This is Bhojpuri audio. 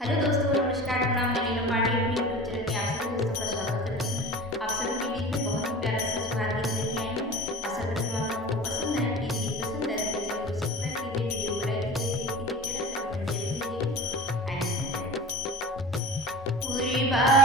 हेलो दोस्तों, नमस्कार, प्रणाम। मैं नीलम पांडे अपने यूट्यूब चैनल में आप सभी दोस्तों का स्वागत करती हूँ। आप सभी के बीच में बहुत ही प्यारा सा सुहाग गीत लेके आई हूँ। आशा करती हूँ आप सबको पसंद आए। प्लीज गीत पसंद आए तो चैनल को सब्सक्राइब कीजिए, वीडियो को लाइक कीजिए, शेयर कीजिए, जरा सा कमेंट जरूर कीजिए। आइए सुनते हैं। पूरी बात